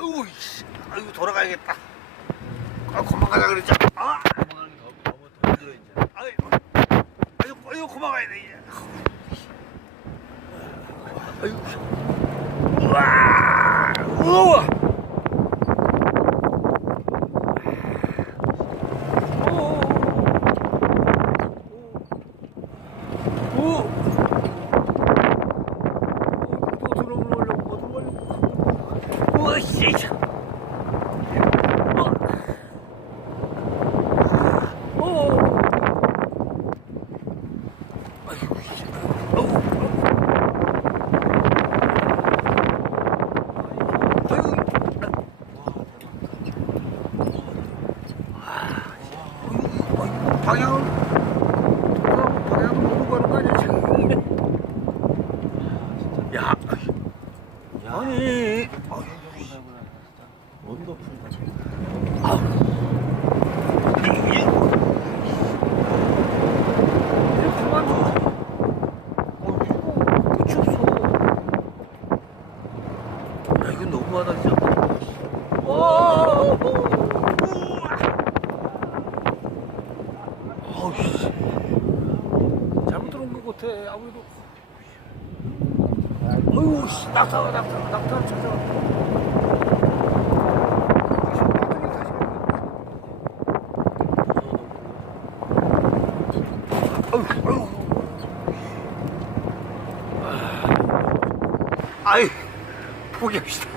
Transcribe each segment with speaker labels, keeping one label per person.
Speaker 1: 아이고, 씨. 아이고 돌아가야겠다. 아, 그만 가자 그랬지. 아,
Speaker 2: 도망가는 게 너무 더 힘들어 이제.
Speaker 1: 아이고, 아이고, 아이고 그만 가야 돼 이제. 아이고, 우와, 우와. 오, 오, 또 들어오려고, 또 들어오려고. 우와, 씨. 오. 오. 아이고, 씨. 어우. 아이고. 아, 방향을 방향을 모르고 가는 거 아니야? 야,
Speaker 2: 야,
Speaker 1: 아니,
Speaker 2: 원더풀.
Speaker 1: 아우, 이건 너무하다 진짜. 와, 아우 씨, 잘못 들어온 것 같아. 아무래도. 아유, 씨, 낙타, 낙타, 낙타 찾아. 아유. 아이, 포기합시다.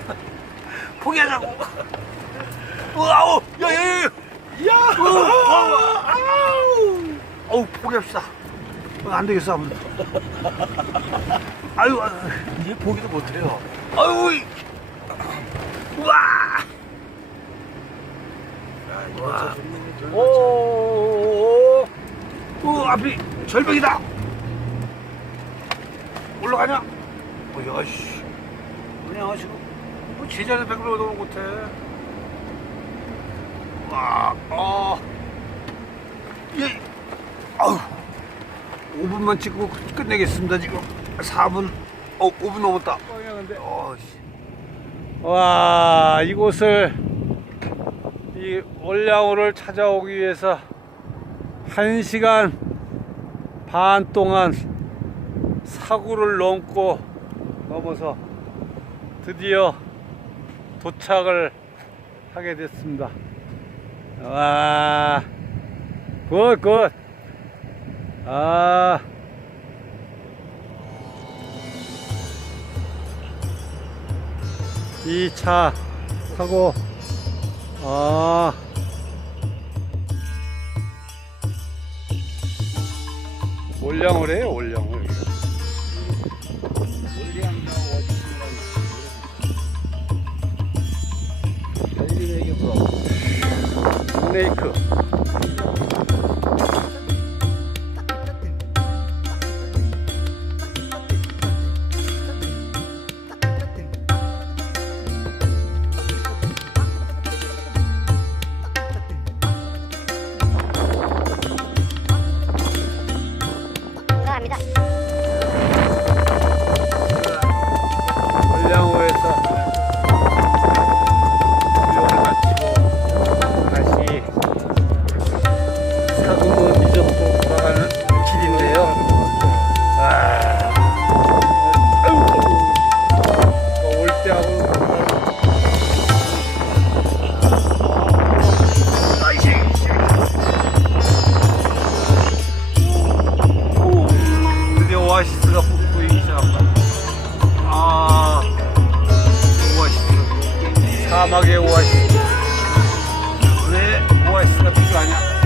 Speaker 1: 포기하자고. 아우, 야, 야, 야, 야. 야, 아우, 아우, 포기합시다. 어, 안 되겠어, 아무래도. 아유, 아유,
Speaker 2: 이제 보기도 못해요.
Speaker 1: 아유, 이. 우와. 오, 오, 오, 오, 앞이 절벽이다. 올라가냐? 어, 야, 씨. 그냥 지금 뭐 제자리 백으로 오는 것 같아. 와, 어. 예. 아우. 5분만 찍고 끝내겠습니다, 지금. 4분. 어, 5분 넘었다. 어, 씨.
Speaker 3: 와 이곳을 이 올량호를 찾아오기 위해서 한 시간 반 동안 사구를 넘고 넘어서 드디어 도착을 하게 됐습니다. 와, 굿, 굿. 아, 이 차 타고 아 올량을 해요 올량을 스네이크
Speaker 1: 오아시스가 보이기 시작한다. 아, 오아시스.
Speaker 3: 사막의 오아시스.
Speaker 1: 왜 오아시스가 필요하냐?